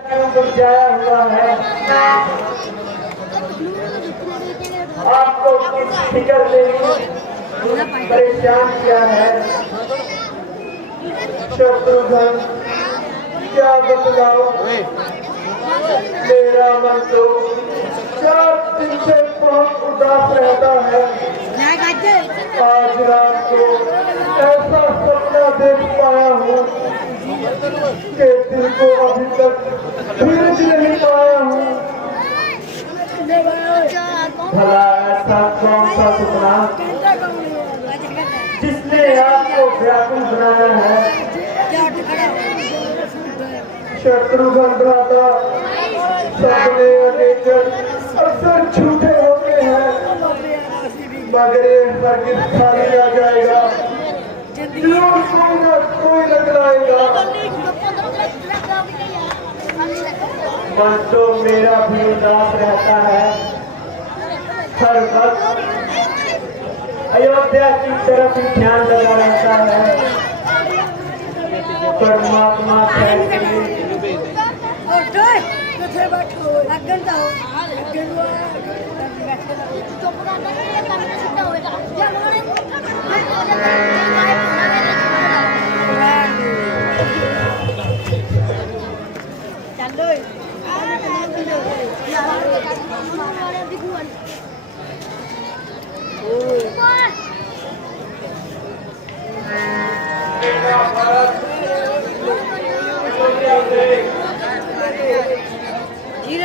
जाया हुआ है। आपको किस फिक्र में परेशान किया है? शत्रुघ्न क्या बतलाओ, मेरा मन तो 4 दिन से बहुत उदास रहता है। आज रात को ऐसा सपना देख पाया हूँ कि दिल को अभी तक धीरज नहीं पाया हूँ। भला ऐसा कौन सा सपना जिसने आपको व्याकुल बनाया है? शत्रुघ्न भ्राता, सपने अक्सर झूठे होते हैं, मगर हरगिज खाली आ जाएगा, जरूर कोई न कोई लगलाएगा। मन तो मेरा भी उदास रहता है, हर वक्त अयोध्या की तरफ ही ध्यान लगा रहता है। परमात्मा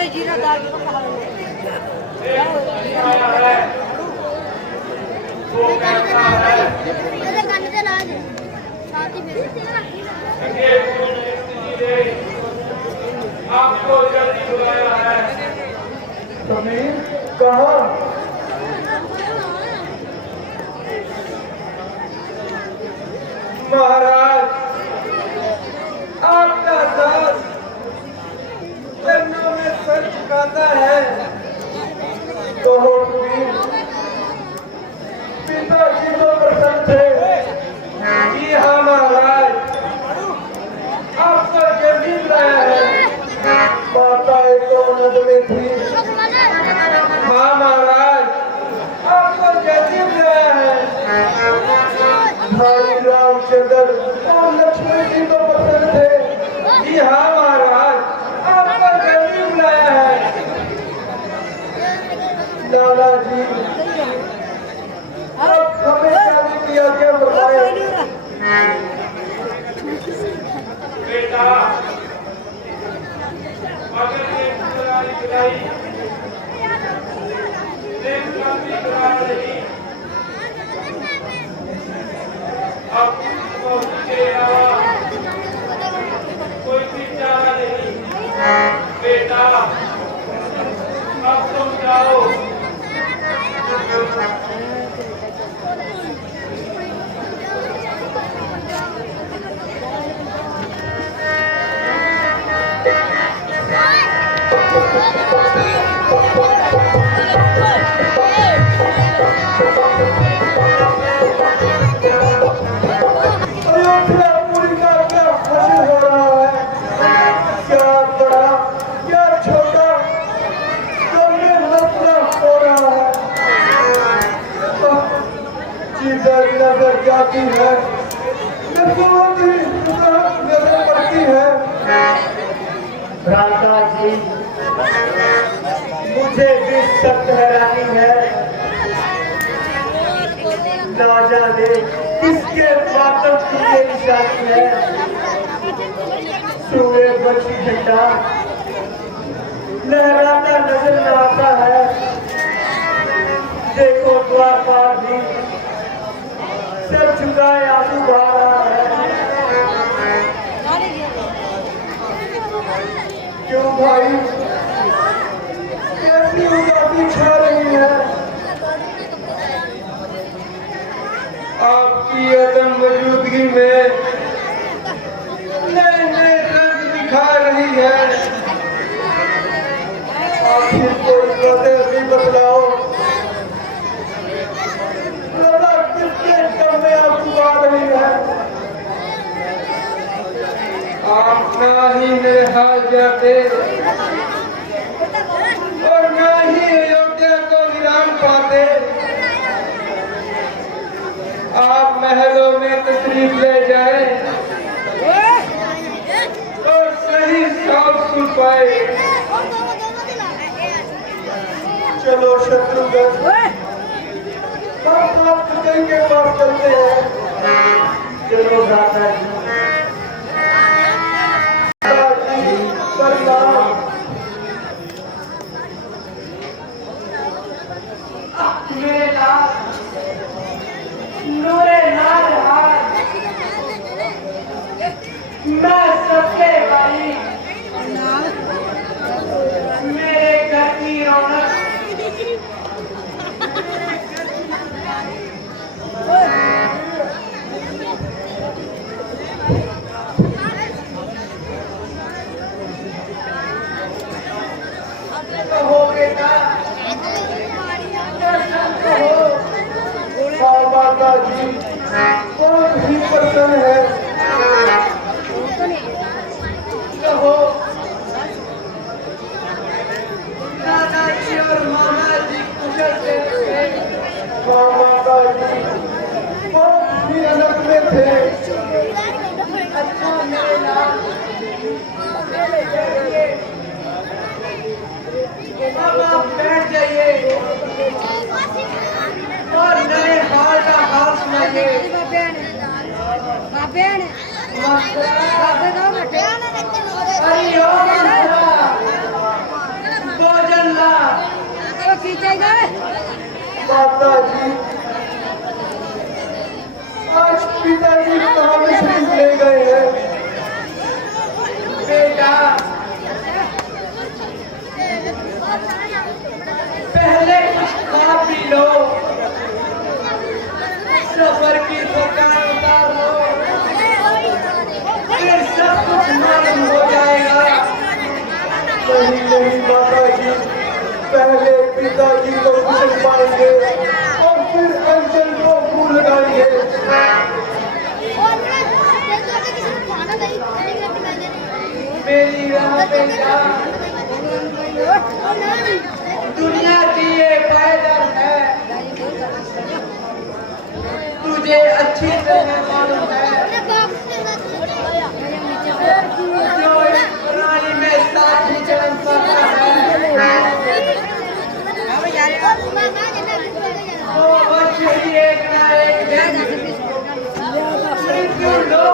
जीरा दाल आपको जल्दी बुलाया है। समीर कहाँ? महाराज, आपका दास चरणों में सर झुकाता है। कहो समीर, पिताजी तो प्रसन्न थे। जी हाँ महाराज, आपको जल्दी बुलाया है। माता तो नद में थी। हाँ महाराज, आपको जल्दी बुलाया है। भाई रामचंद्र और लक्ष्मण जी तो प्रसन्न थे। जी हाँ महाराज, आपको जल्दी बुलाया है। लाला जी, अब हमें शादी की आज्ञा बताएं। बेटा, अगर ये बुलाई बुलाई अब के अलावा कोई भी चारा नहीं। बेटा, अब तुम जाओ। अयोध्यापुरी का क्या फसिल हो रहा है? क्या बड़ा क्या छोटा हो रहा है। जिधर नजर जाती है नजर पड़ती है। भ्राता जी, मुझे भी सख्त हैरानी है। ना जाने किसके बातों की निशानी है। सूर्य बची झंडा लहराता नजर न आता है। देखो द्वारपाल भी सर झुकाए आंसू बहा रहा है। क्यों भाई, कैसी उदासी छा रही है? आपकी अदम मौजूदगी में नए नए रंग दिखा रही है। आखिर कोई बातें भी बतलाओ, किसके दम में आंसू आ रही है? आप ना ही मेरे हाल जाते और न ही अयोध्या को विराम पाते। आप महलों में तशरीफ ले जाए और सही शौक सुन पाए। चलो शत्रुघ्न, हम आपके के पास चलते हैं। चलो दादा जी। मेरे लाल नूरे लाल हाथ, मैं सबसे बड़ी मेरे घर की रौनक, हो बेटा माता जी बहुत ही प्रसन्न है। कहो दादाजी और मामा जी कुशल से माता जी बहुत ही आनंद में थे। अच्छा मेरे लाल, अब आप बैठ जाइए और नए हाल का हाल सुनाइए। भोजन ला माता जी, आज पिताजी कहाँ में शरीफ ले गए हैं। बेटा पहले कुछ खा पी लो, सफर की थकान उतार लो, फिर सब कुछ मालूम हो जाएगा। नहीं नहीं माता जी, पहले पिताजी को कुशल पाएंगे और फिर अंचल को फूल लगाएंगे। मेरी राह पे जा, दुनिया की ये पायदान है, तुझे अच्छी तरह मालूम है। जो इस प्रणाली में साथ ही जन्म पाता है वो बच्चे एक ना एक दिन मृत्यु लो।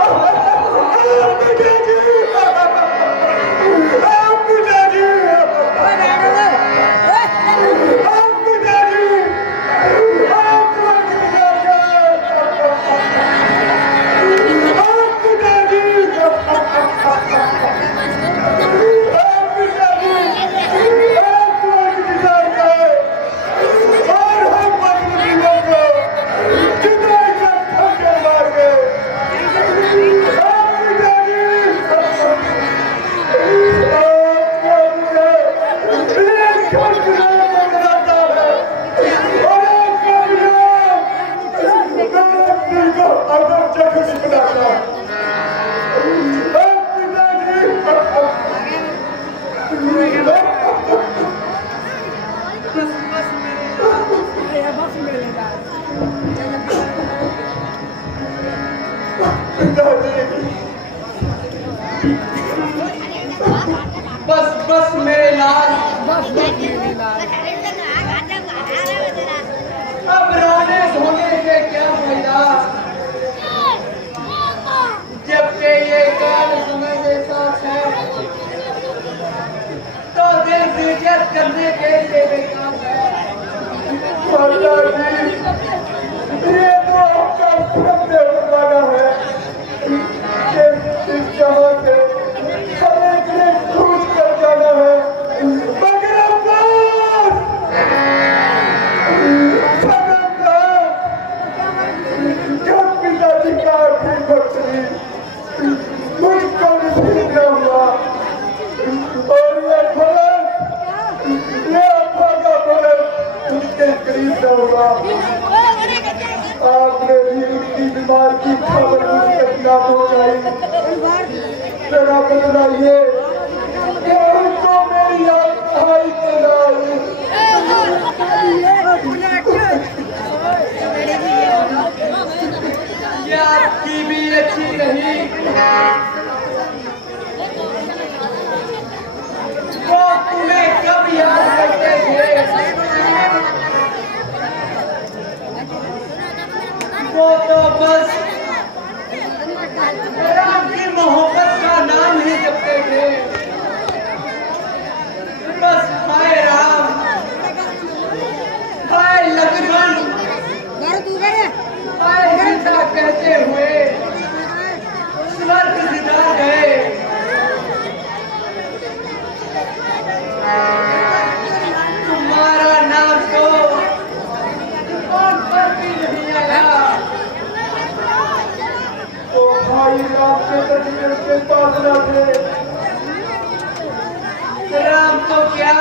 बस बस मेरे लाल, अब रोने धोने से क्या फायदा, जबकि ये काल समय जैसा है तो दिल दिलचस्प करने के लिए बेकार है। ये तो आपका सबसे बड़ा है कि इस जहां से छूट कर जाना है। मगर जो पिताजी का आखिरी वक्त मुझको नसीब न हुआ और ये अभागा फलक उसके करीब न हुआ। आपने भी उसकी बीमार की खबर मुझे तक ना पहुंचाई। जरा बतलाइए तो क्या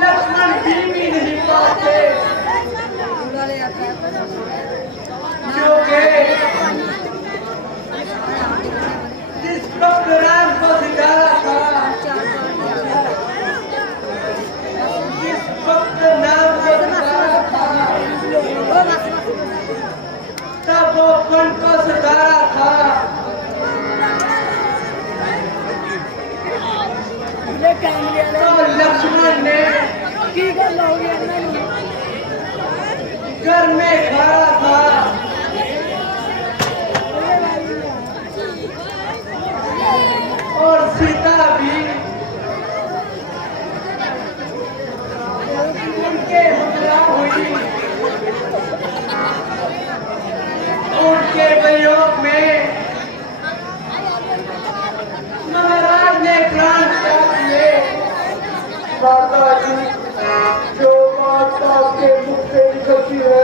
लक्ष्मण भी नहीं पाते, जो के जिस वक्त राम को सितारा था, जिस वक्त नाम को सितारा था, तब वो वन को सितारा था। तो लक्ष्मण ने घर में खड़ा था और सीता भी उनके हमरा हुई। उनके वियोग में महाराज ने प्राण त्याग किए। माता जी, जो बात आपके मुख से निकलती है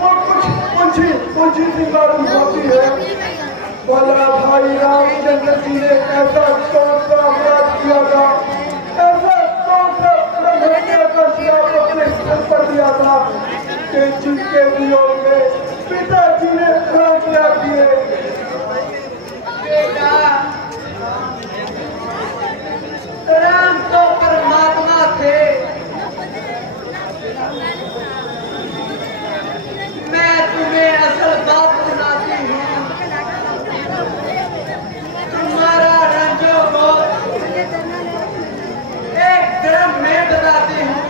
वो कुछ ऊंची सी मालूम होती है। भला भाई रामचंद्र जी ने ऐसा कौन सा अपराध किया था, ऐसा कौन सा ब्रह्महत्या का श्राप अपने सिर पर दिया था कि जिनके वियोग में पिताजी ने प्राण त्याग किए। बेटा, राम तो परमात्मा थे। मैं तुम्हें असल बात सुनाती हूँ। तुम्हारा रंजो एक क्रम में बताती हूँ।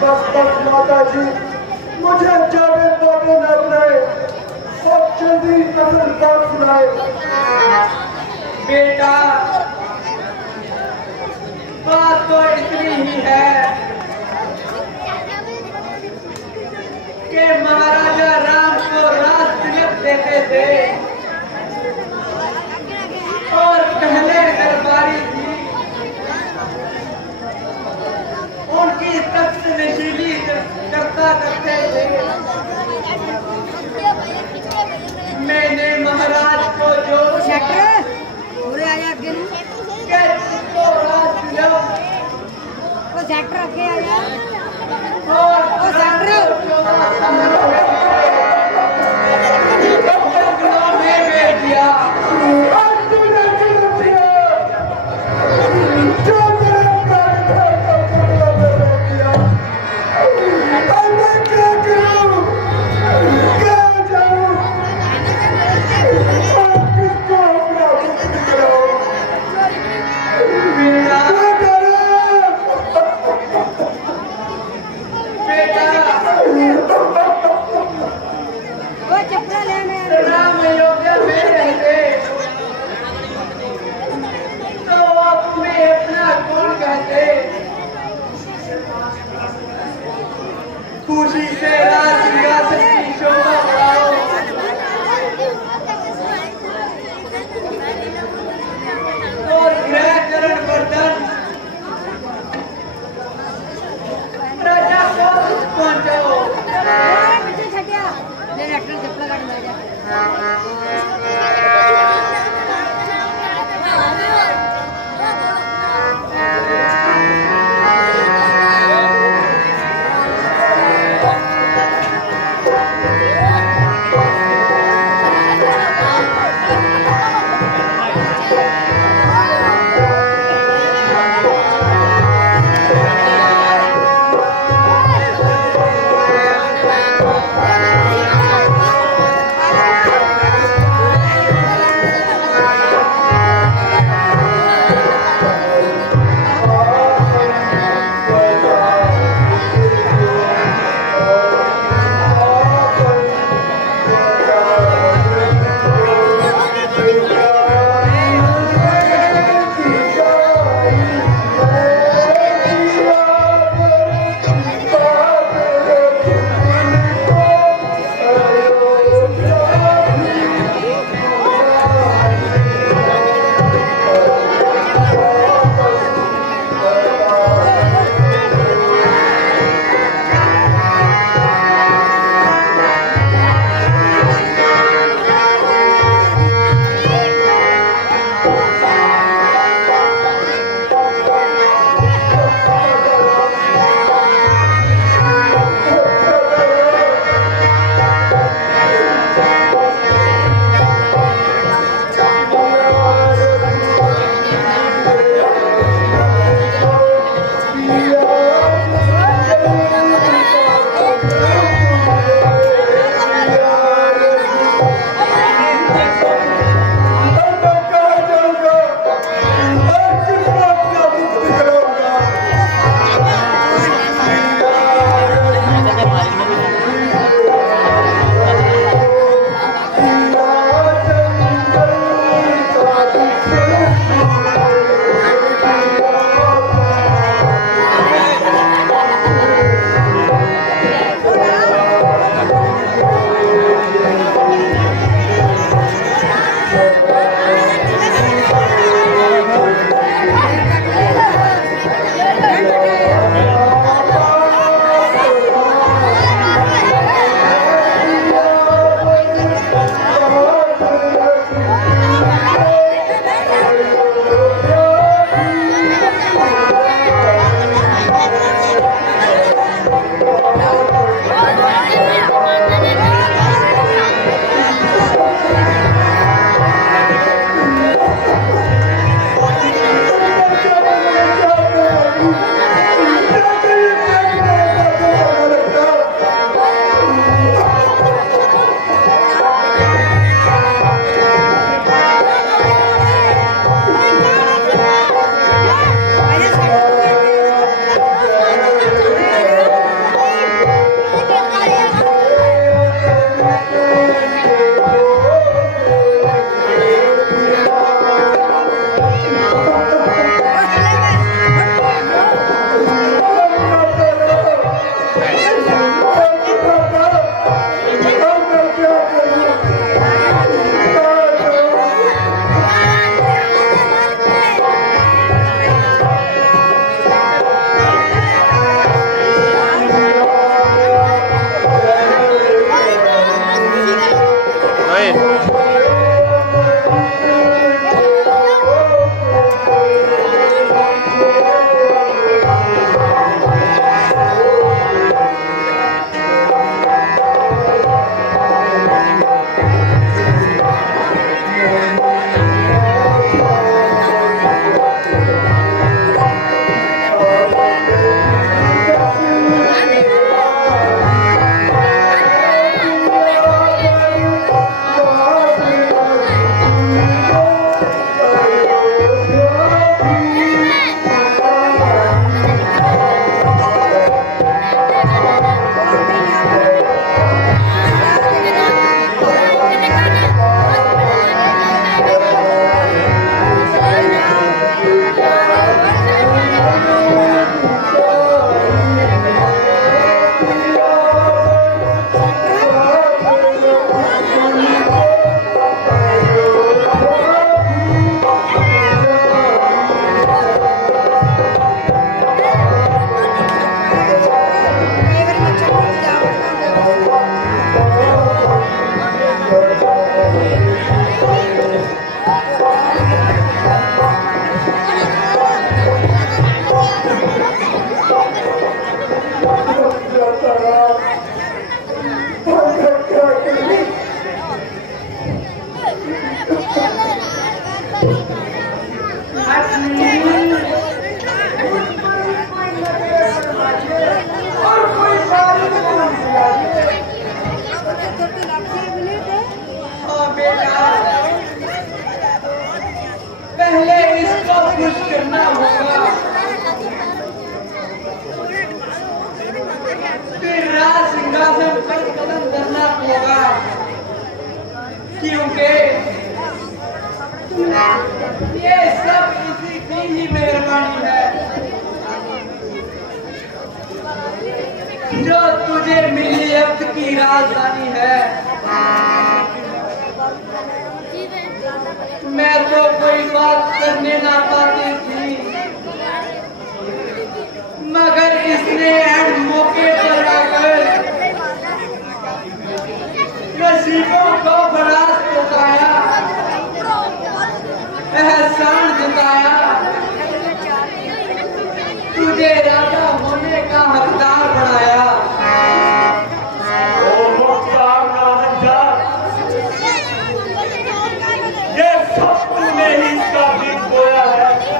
बस माता जी, मुझे ज्यादा बातें न सुनाए और जल्दी असल बात सुनाए। बेटा, बात तो इतनी ही है कि महाराजा राम को राज तिलक देते थे और पहले दरबारी थी उनकी तख्त नशीली करता करते थे। मैंने महाराज को जो राज तिलक खुश करना होगा, फिर राज सिंहासन पर कदम धरना होगा, क्योंकि ये सब इसी की ही मेहरबानी है जो तुझे मिली अब की राजधानी है। मैं तो कोई बात करने ना पाती थी, मगर इसने हर मौके पर आकर नसीबों को बरात बताया, एहसान जताया, तुझे राजा होने का हकदार बनाया। ओ मुख्तार नाहंजा, ये सब तूने ही इसका बीज बोया है।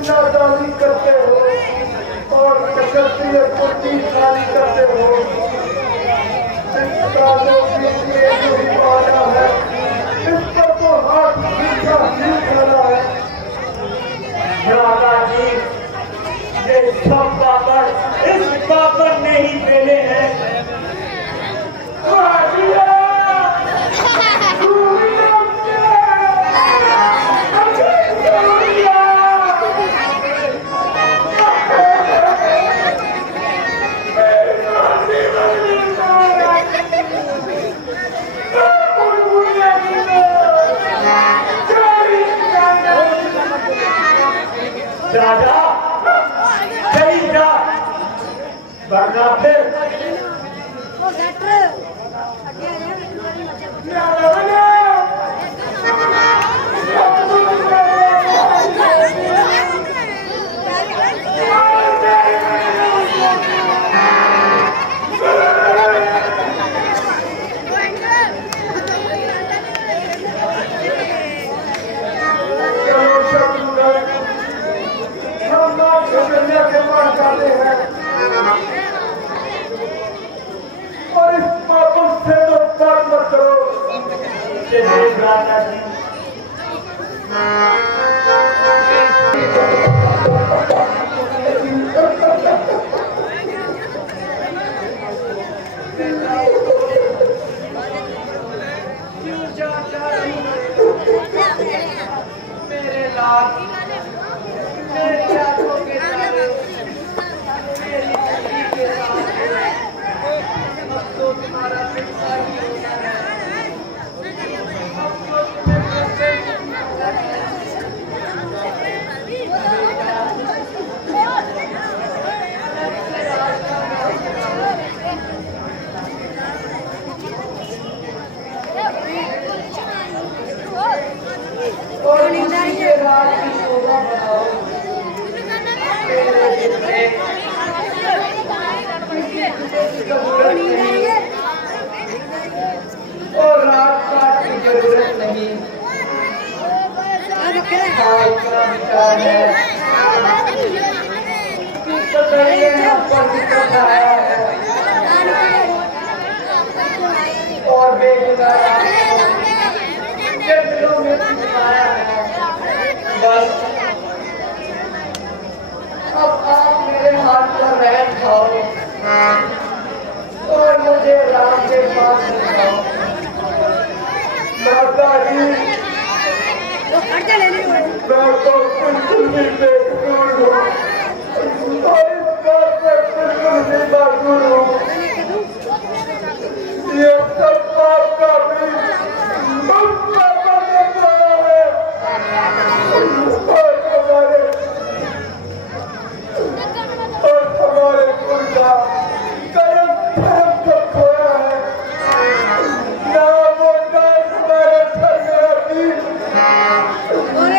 नादानी करते हो और तकदीर को दीवानी करते हो। इंसानों के लिए जो ही वादा है इस पर तो हाथ मीठा ही खाना है। दादाजी, ये सब पापड़ इस पापड़ ने ही देने हैं। दादा, सही जा, वरना फिर और इस पापों से तो बात मत करो। चलिए दादाजी। क्यों जा रही मेरे लाल, मेरी आंखों के तारे, मेरी जिंदगी के तारे, अब तो तुम्हारा पिता ही होना है। अब तो और इसी के राज की शोभा बढ़ाओ। मेरे दिल में किसी की जरूरत नहीं और रात काट की जरूरत नहीं। भाई का विचार है कि कतरिए ऊपर दिक्कत आया है और बेगुनाह दिलों में छिपाया है। बस अब आप मेरे हाथ पर रहम खाओ और मुझे राम के पास दिखाओ। दादाजी, मैं तो बिल्कुल भी बेकसूर हूँ और इस बात से बिल्कुल भी मासूम हूँ। ये सब पाप का भी और हमारे कुल का कर्म धर्म को खोया है। ना वो दास हमारे घर में आती और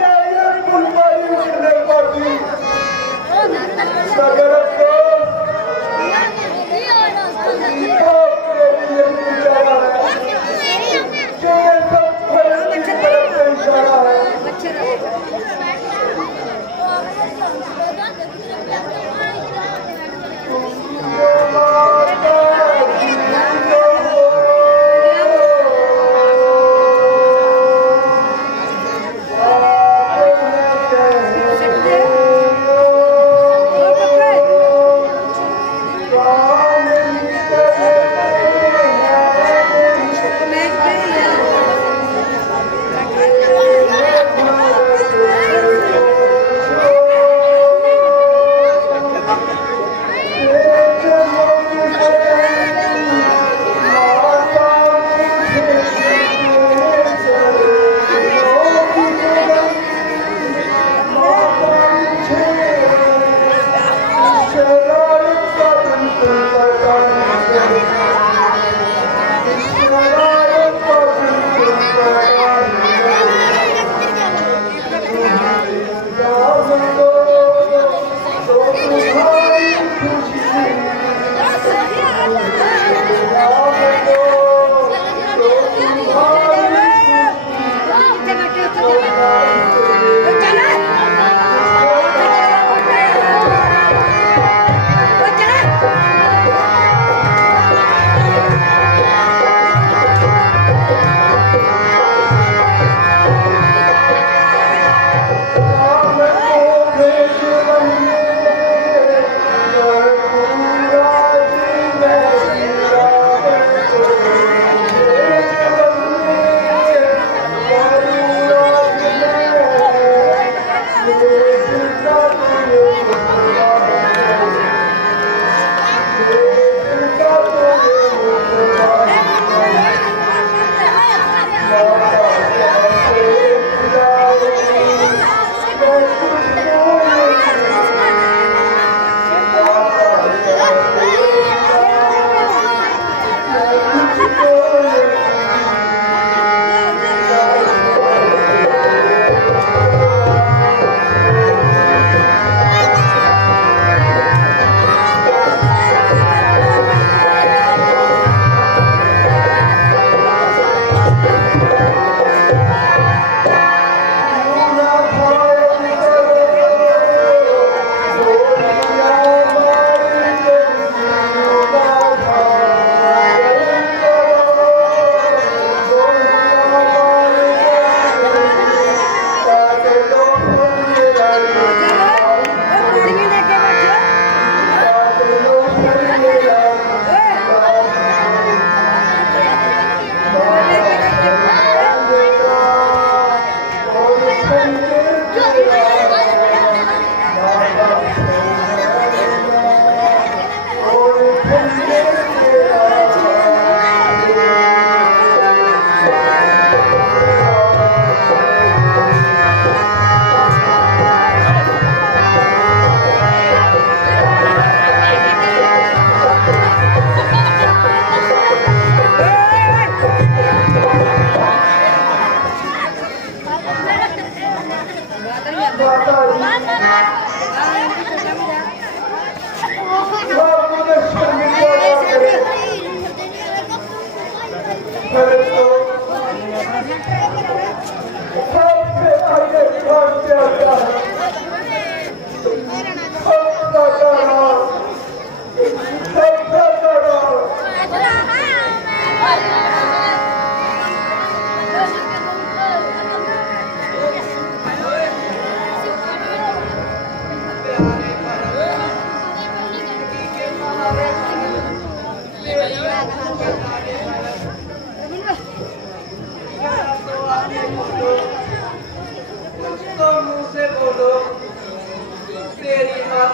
ना ये फुलवारी उठने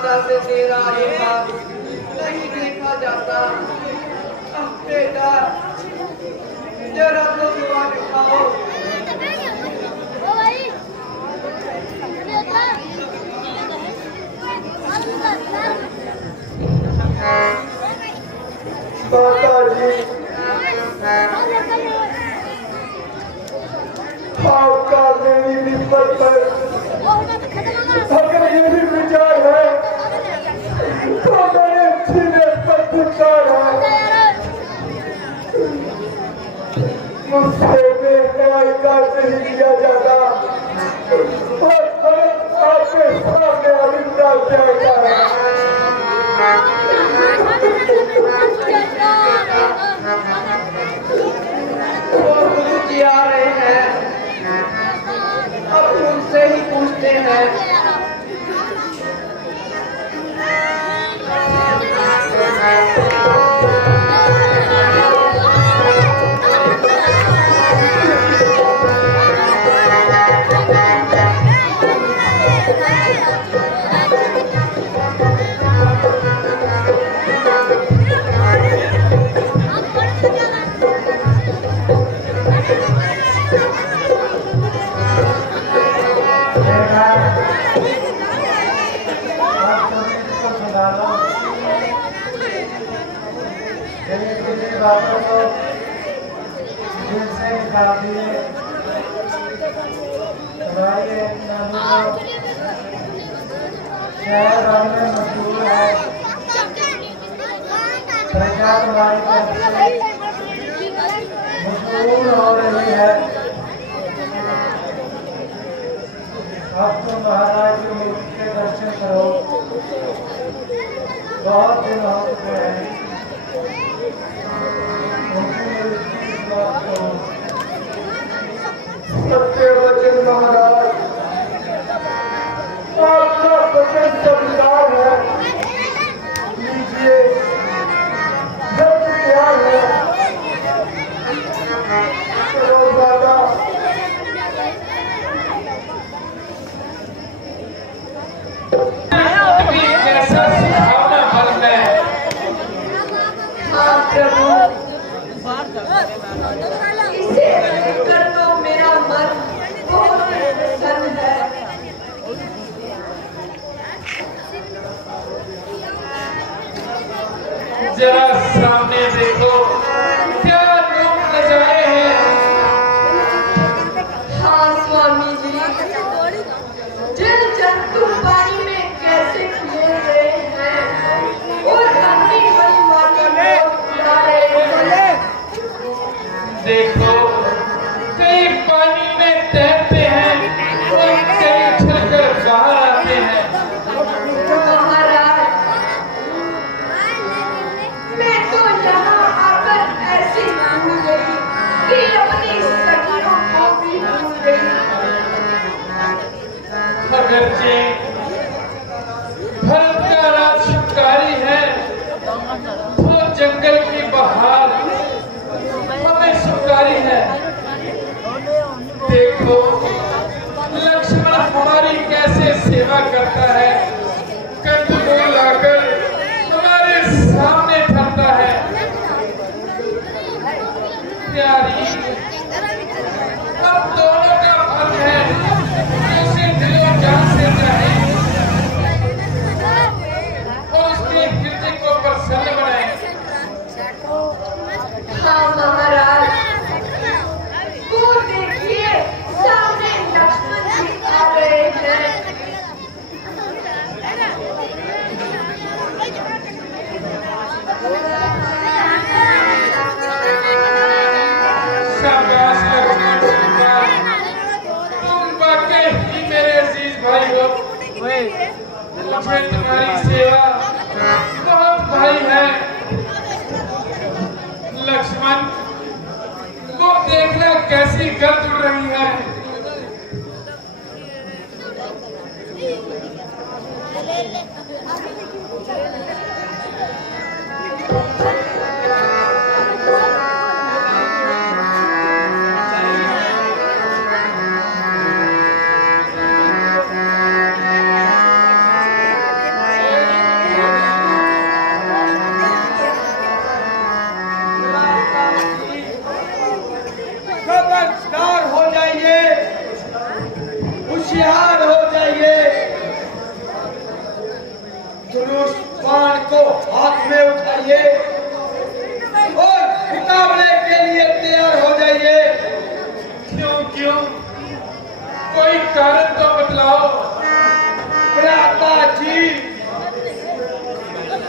माता से तेरा ये हाल नहीं देखा जाता। बेटा जरा तो दुआ दिखाओ। माता जी आपका मेरी निस्बत पर अगर ये भी विचार है तो मेरे सीने पर पुकार है। मुझसे बेहतराई का नहीं किया जाता और आपके सामने अभिप्रा जाएगा है। जी आ रहे हैं, अब तुमसे ही पूछते हैं। बातों को दिल से निकाल दिए। तुम्हारी एक नानी को शहर भर में मशहूर है। प्रजा तुम्हारी तरफ से मशहूर हो रही है। अब तुम महाराज की मूर्ति के दर्शन करो। बहुत दिन हो चुके हैं। सत्य वचन महाराज, आपका वचन संविधान है। लीजिए जब तैयार है। चलो दादा। कैसा सुहावना पल है। हाँ प्रभु, इसे देखकर तो मेरा मन बहुत प्रसन्न है। जरा सामने देखो, क्या लोग नजारे हैं। हाँ स्वामी जी, जल जंतु पानी में कैसे खेल रहे हैं और अपनी महिमा का लोग गा रहे हैं। देखो, कई पानी में तैरते हैं और कई उछलकर बाहर आते हैं। महाराज, मैं तो यहाँ आकर ऐसी भूल गई कि अपनी सखियों को भी भूल गई। अगरचे भरत का राज शिकारी है, वो जंगल की बहार हमें शिकारी है। देखो लक्ष्मण हमारी कैसे सेवा करता है, कंदमूल लाकर हमारे सामने फलता है। प्यारी, अब दोनों का फल है, उसे दिलो जान से चाहे और उसके हृदय को प्रसन्न बनाए। हाँ महाराज, वो देखिए सामने लक्ष्मण जी आ रहे हैं। शाबाश लक्ष्मण जी, तुम वाकई ही मेरे अजीज भाई हो। मुझे तुम्हारी सेवा बहुत भाई है। लक्ष्मण, वो देखना कैसी गर्द उड़ रही है। को हाथ में उठाइए और मुकाबले के लिए तैयार हो जाइए। क्यों क्यों? कोई कारण तो बतलाओ। भ्राता जी,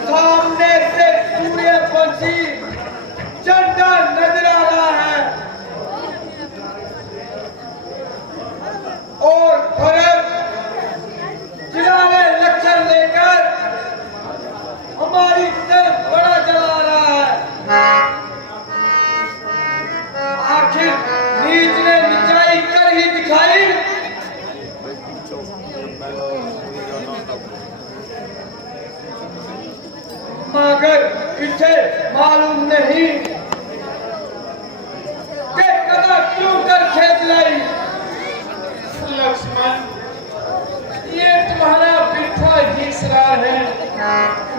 सामने से सूर्यवंशी झंडा नजर आ रहा है और भरत जिलाने लक्षण लेकर हमारी तरफ बड़ा चला रहा है। आखिर नीच ने निचाई कर ही दिखाई। मगर इसे मालूम नहीं कि कदम क्यों कर खेत लाई। लक्ष्मण, ये तुम्हारा बिरथा ही सरार है।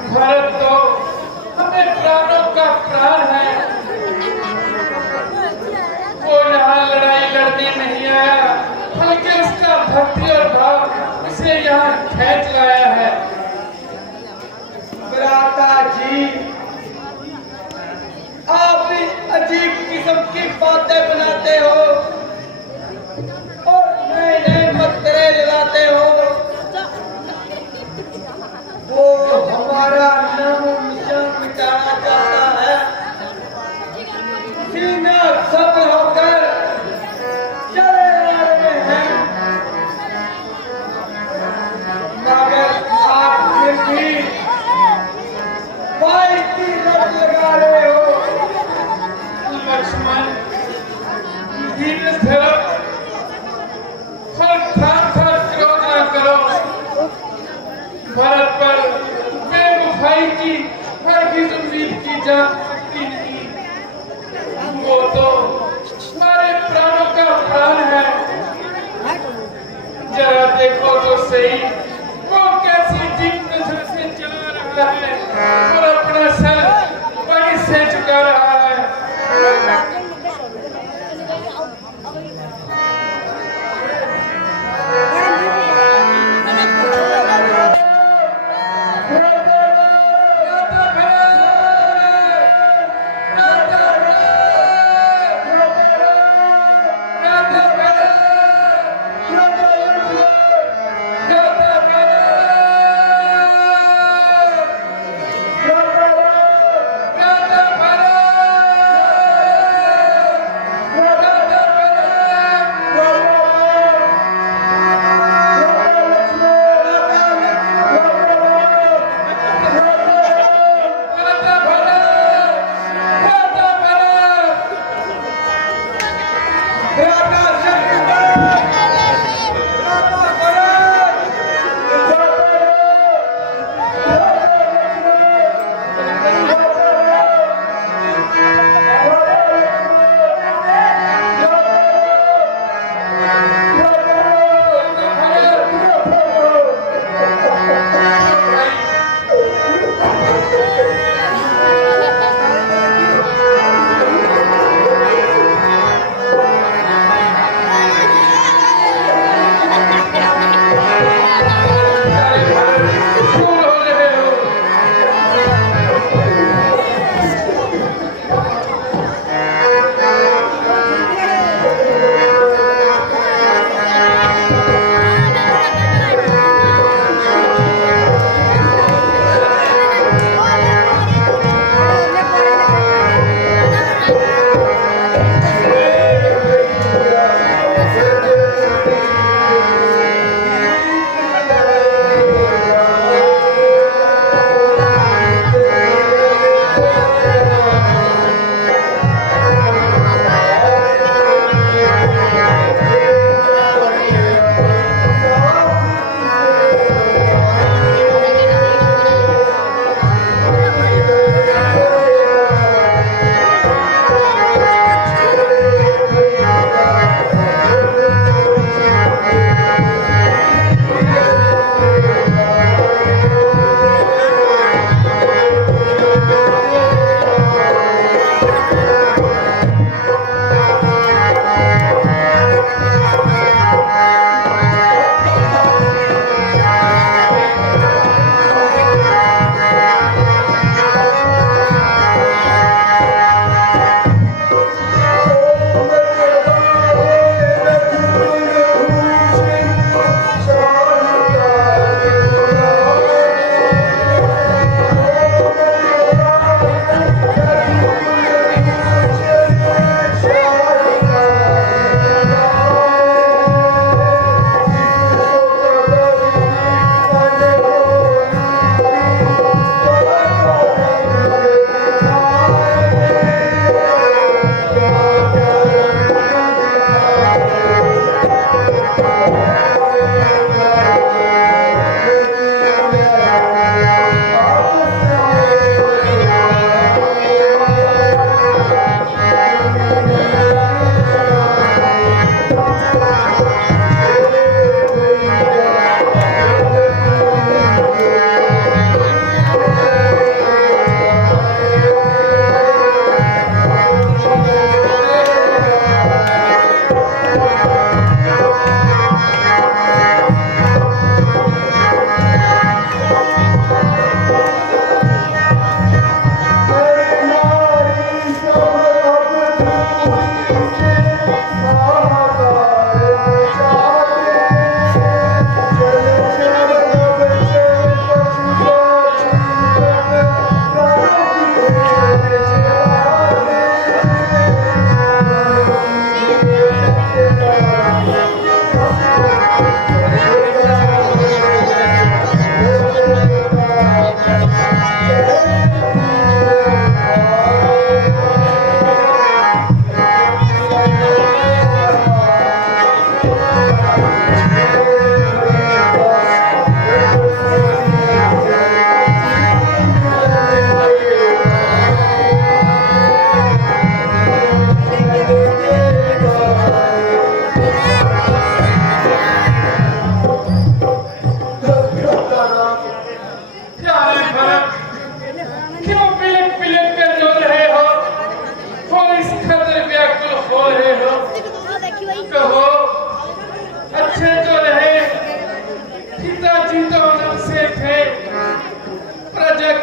भरत तो हमें प्राणों का प्राण है। वो यहाँ लड़ाई लड़ने नहीं आया, बल्कि उसका भक्ति और भाव उसे यहाँ खींच लाया है। भ्राता जी, आप भी अजीब किस्म की बातें बनाते हो और नए नए मत्तरे लगाते हो। वो हमारा नाम निशान मिटाना चाहता है। सीना सब्र होकर चले आ रहे हैं, मगर आप फिर भी भाई की रट लगा रहे हो। लक्ष्मण, धीरे धरो और ठाक ठाक क्रोध न करो। भरत पर बेवफाई की हरगिज़ उम्मीद की जा सकती नहीं। वो तो हमारे प्राणों का प्राण है। जरा देखो तो सही, वो कैसी जीप नजर से चला रहा है और अपना सर वहीं से झुका रहा है।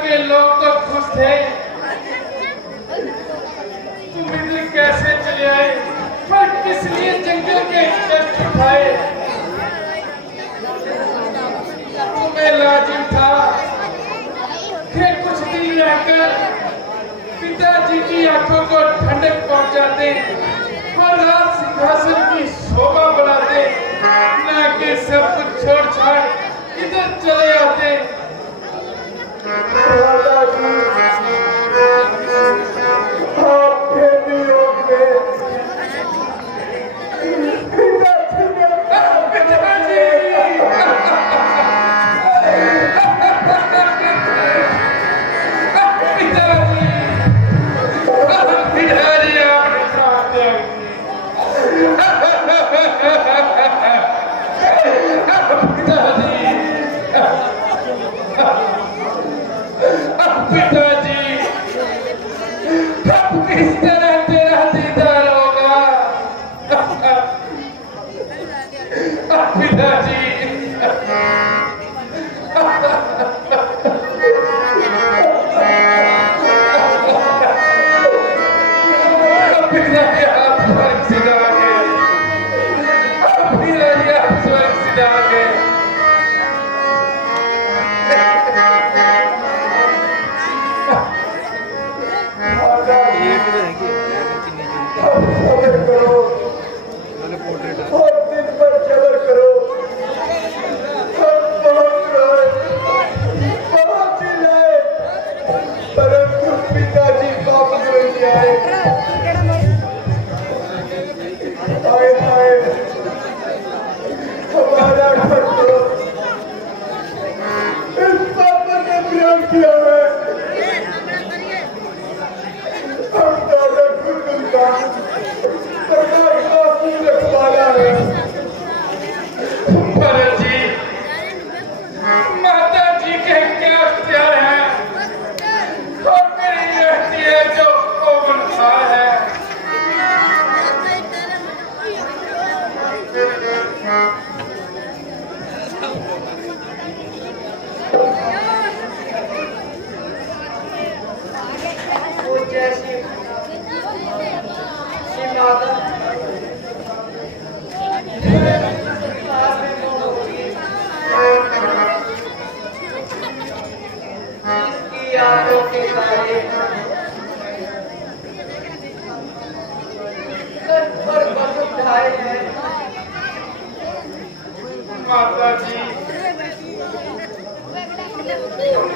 के लोग तो खुश थे, तुम इधर कैसे चले आए? पर किस लिए जंगल के कष्ट उठाए? तुम्हें लाजिम था कि कुछ दिन रहकर पिताजी की आंखों को ठंडक पहुंचाते और राज सिंहासन की शोभा बढ़ाते, ना कि सब कुछ छोड़ छाड़ इधर चले आते। आपके वियोग में माता जी,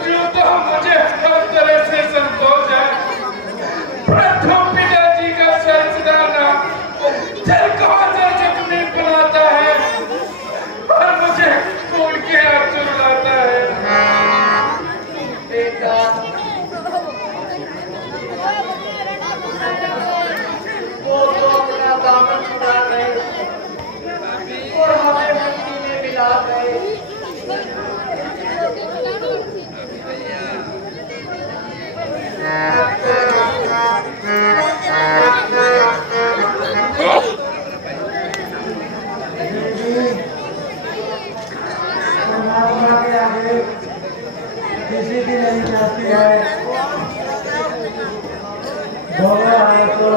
यूं तो मुझे हर तरह से संतोष है, प्रथम पिताजी का सरसदाना दिल को जख्मी बनाता है और मुझे खून के आंसू लाता है। बेटा, वो तो अपना दामन छुड़ा गए और हमें मिट्टी में मिला गए। किसी की नहीं जाती है, दोनों आए तो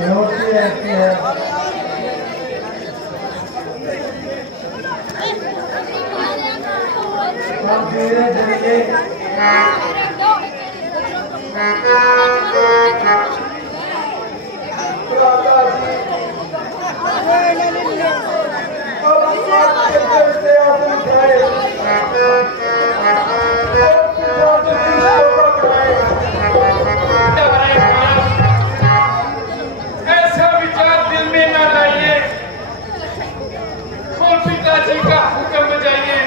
रोती रहती है। हम धीरे धीरे ऐसा विचार दिल में न लाइए और पिताजी का हुक्म बजाइए।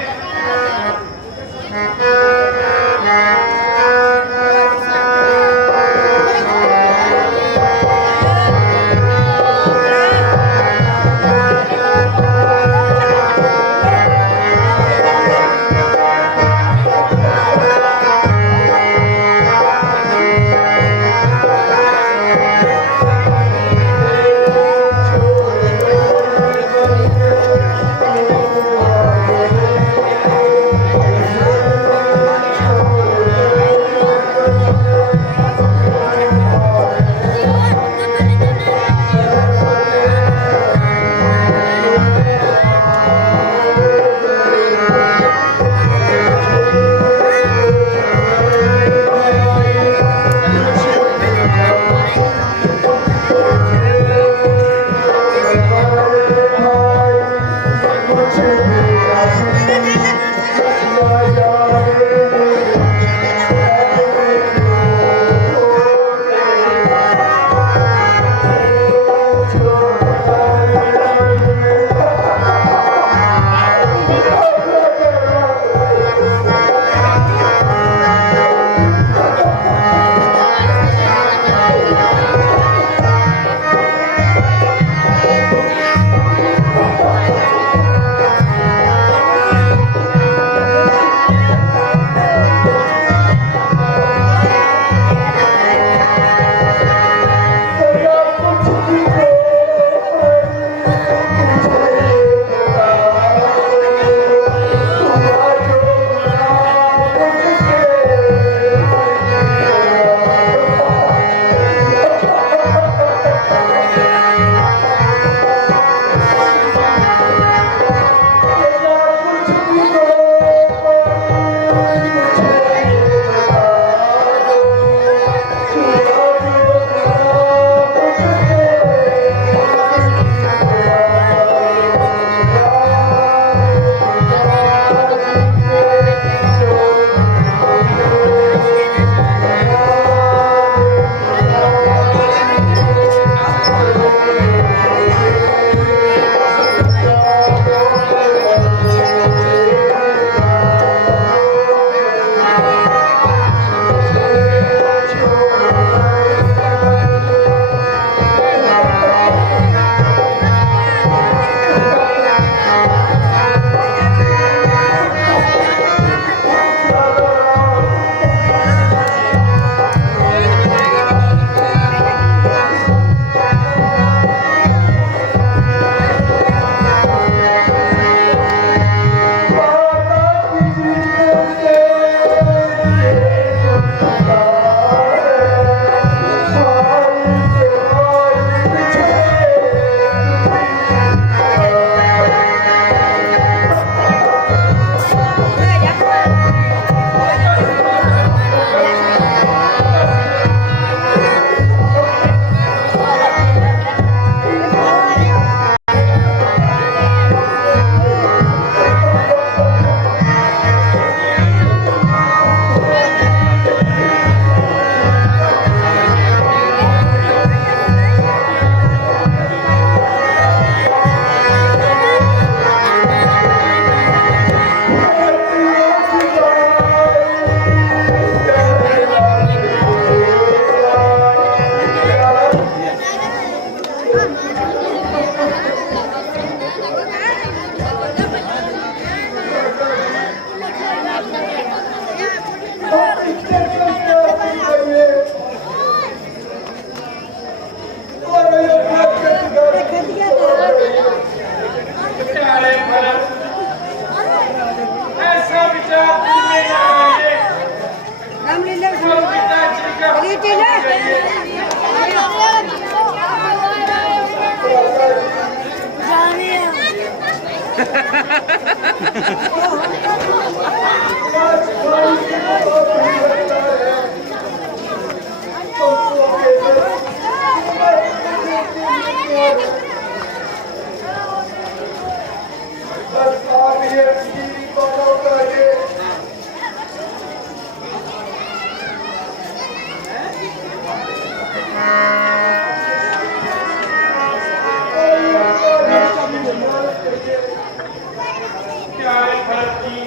प्यारे भरत जी,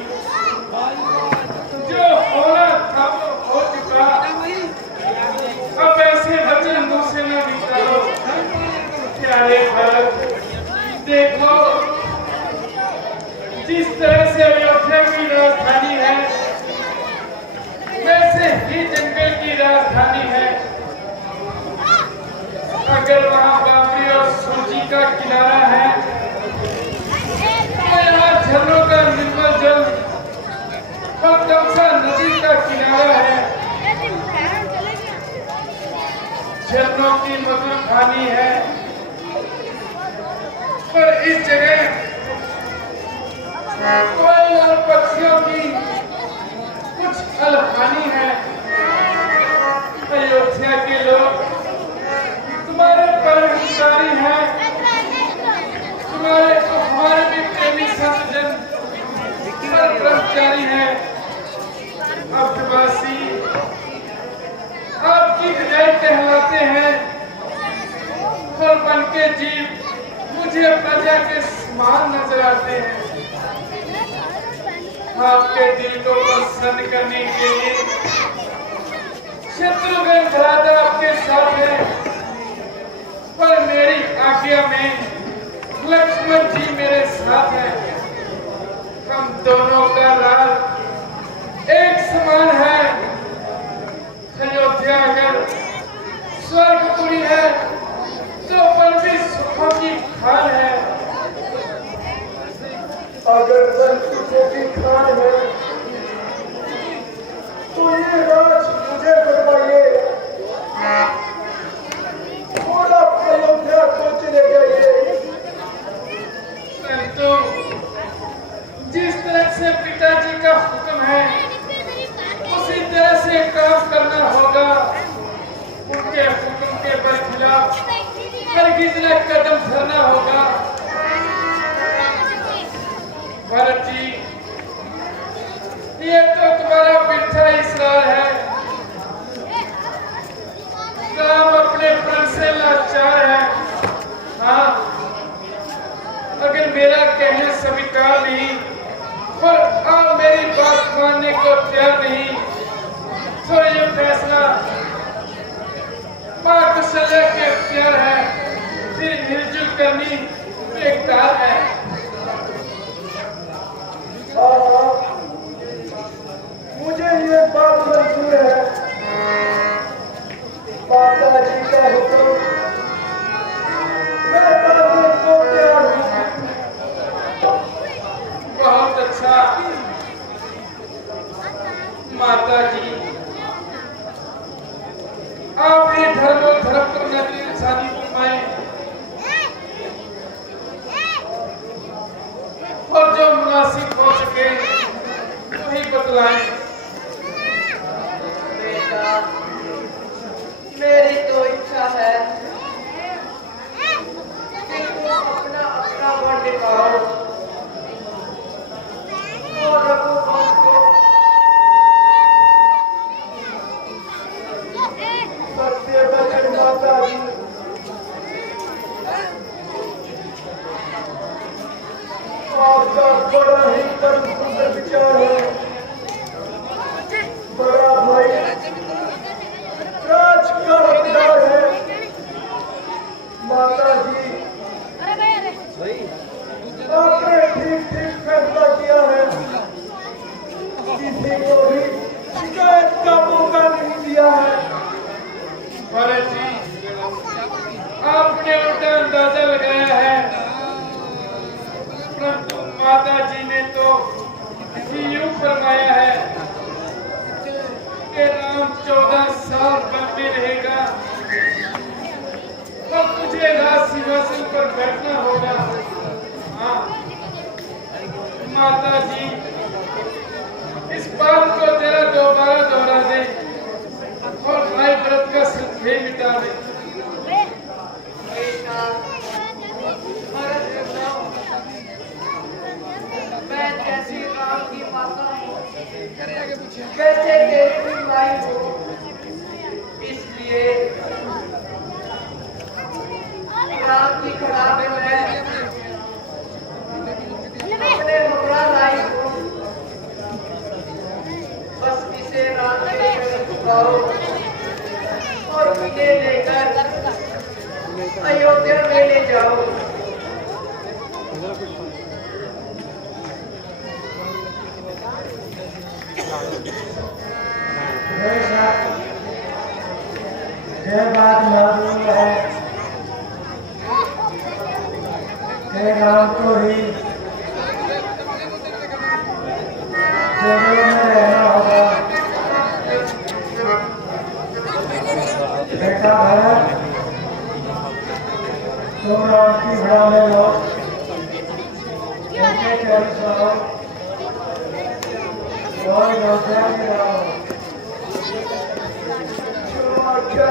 जो होना था वो हो चुका। अब ऐसे वचन मुंह से न निकालो। प्यारे भरत, देखो जिस तरह से अयोध्या की राजधानी है, वैसे ही जंगल की राजधानी है। अगर वहाँ बाबरी और सूजी का किनारा है, तो यहाँ झरनों का निर्मल जल और कमसा नदी का किनारा है। झरनों की मधुर पानी है, पर इस जगह कोयल और पक्षियों की कुछ अलहानी है। अयोध्या के लोग तुम्हारे परम हितकारी हैं, तुम्हारे हमारे भी प्रेमी संतजन ब्रह्मचारी हैं। अब्दवासी आपकी विजय कहलाते हैं, और बन के जीव मुझे प्रजा के समान नजर आते हैं। आपके दिल को प्रसन्न करने के लिए शत्रुघ्न भ्राता आपके साथ है, पर मेरी आज्ञा में लक्ष्मण जी मेरे साथ हैं। हम दोनों का राज एक समान है। अयोध्या अगर स्वर्गपुरी है, तो पर भी सुखों की खान है। अगर सुखों की खान है, तो ये राज मुझे करवाइए और आप अयोध्या को चले जाइए। परंतु जिस तरह से पिताजी का हुक्म है, उसी तरह से काम करना होगा। उनके हुक्म के बरखिलाफ हरगिज़ न कदम धरना होगा। भरत जी, ये तो तुम्हारा मिठा इसरार है। राम अपने प्रण से लाचार है। हाँ, अगर मेरा कहना स्वीकार नहीं और आप मेरी बात मानने को तैयार नहीं, तो ये फैसला मां कौशल्या के अख्तियार है। फिर मिलजुल करनी बेकार है। मुझे ये बात मंजूर है। माता जी का हुक्म मैं मानने को तैयार हूँ। बहुत अच्छा माता जी, आप ही धर्म पर नजर इंसानी फरमाएं, और जो मुनासिब हो सके वही बतलाएं। बेटा, मेरी तो इच्छा है कि तुम अपना अपना वन निभाओ और रघुवंश को सत्य वचन माता जी, आपका बड़ा ही परम सुंदर विचार है। बड़ा भाई राज का हकदार है। माता जी, आपने ठीक ठीक फैसला किया है। किसी को भी शिकायत का मौका नहीं दिया है। भरत जी, आपने उल्टा अंदाजा लगाया है, परंतु माता जी ने तो यूं फरमाया है कि राम 14 साल वन में रहेगा, पर बैठना होगा। हाँ माता जी, इस बात को जरा दोबारा दोहरा दे और भाई व्रत का संदेह मिटा दे। बेटा, भरत सुनो, मैं जैसी राम की माता हूँ, वैसे तेरी भी माई हूँ। इसलिए राम की खड़ा में मैं अपने मुद्रा लाई हूँ। बस इसे राम के चरण झुकाओ और मुझे लेकर अयोध्या में ले जाओ। ये बात मालूम है कि राम को ही जंगलों में रहना होगा। बेटा भरत, तुम राम की घड़ा में लो, उनके चरण छुओ और अयोध्या में जाओ। जो आज्ञा